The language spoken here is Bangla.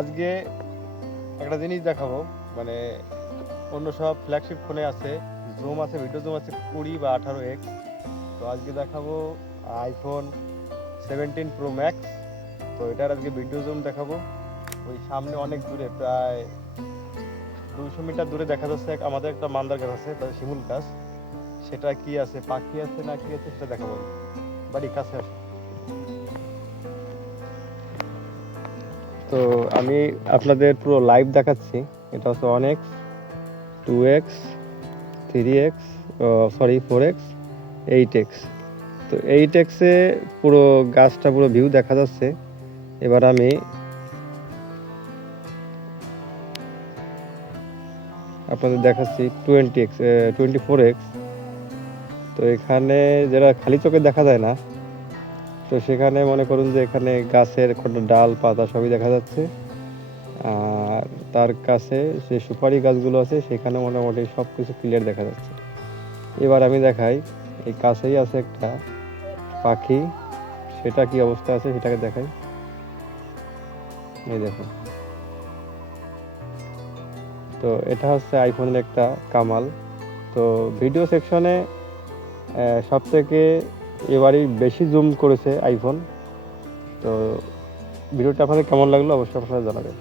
আজকে একটা জিনিস দেখাবো, মানে অন্য সব ফ্ল্যাগশিপ ফোনে আছে জুম আছে, ভিডিও জুম আছে 20 বা 18x। তো আজকে দেখাবো আইফোন 17 Pro Max। তো এটার আজকে ভিডিও জুম দেখাবো। ওই সামনে অনেক দূরে, প্রায় 200 মিটার দূরে দেখা যাচ্ছে আমাদের একটা মান্দার গাছ আছে, তাদের শিমুল গাছ। সেটা কি আছে, পাখি আছে না কি আছে সেটা দেখাবো। বাড়ি কাছে আসো। তো আমি আপনাদের পুরো লাইভ দেখাচ্ছি। এটা হচ্ছে 1x, 2x, 3x, sorry 4x, 8x। তো 8x-এ পুরো গাছটা পুরো ভিউ দেখা যাচ্ছে। এবার আমি আপনাদের দেখাচ্ছি 24x। তো এখানে যেটা খালি চোখে দেখা যায় না, তো সেখানে মনে করুন যে এখানে গাছের কোনো ডাল পাতা সবই দেখা যাচ্ছে। আর তার কাছে যে সুপারি গাছগুলো আছে সেখানে মোটামুটি সব কিছু ক্লিয়ার দেখা যাচ্ছে। এবার আমি দেখাই, এই কাছেই আছে একটা পাখি, সেটা কি অবস্থা আছে সেটাকে দেখাই। এই দেখো, তো এটা হচ্ছে আইফোনের একটা কামাল। তো ভিডিও সেকশনে সব থেকে এবারই বেশি জুম করেছে আইফোন। তো ভিডিওটা আপনাদের কেমন লাগলো অবশ্যই আপনারা জানাবেন।